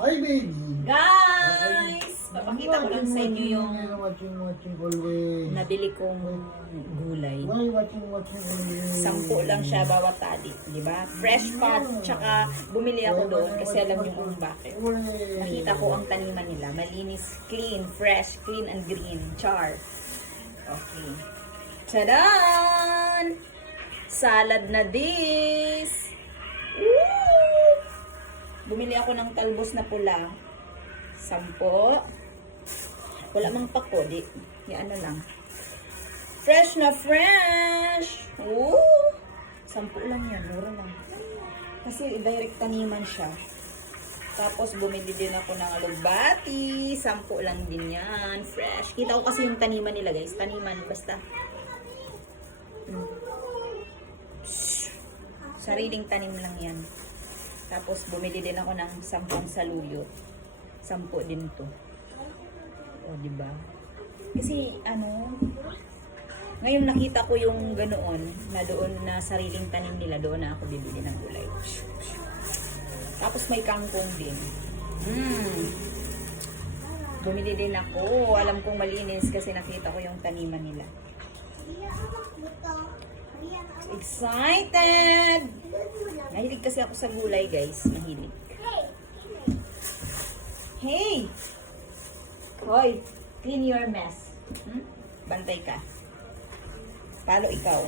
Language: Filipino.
Hi, baby! Guys! Papakita ko lang sa inyo yung Watching always. nabili kong gulay. Why watching always? 10 lang siya bawat tali, di ba? Fresh pot, tsaka bumili ako doon kasi alam niyo kung bakit. Nakita ko ang taniman nila. Malinis, clean, fresh, clean and green. Char. Okay. Tadaan! Salad na this! Woo! Bumili ako ng talbos na pula. 10. Wala mang pako, di. Yan na lang. Fresh na fresh! Woo! 10 lang yan, mura lang. Kasi direct taniman siya. Tapos bumili din ako ng alugbati. 10 lang din yan. Fresh. Kita ko kasi yung taniman nila, guys. Taniman, basta. Sariling tanim lang yan. Tapos bumili din ako ng 10 saluyot. 10 din to. O, diba? Kasi, ngayon nakita ko yung ganoon, na doon na sariling tanim nila, doon na ako bibili ng gulay. Tapos may kangkong din. Bumili din ako. Alam kong malinis kasi nakita ko yung taniman nila. Excited! Mahilig kasi ako sa gulay, guys. Mahilig. Hey! Hoy! Clean your mess. Bantay ka. Palo ikaw.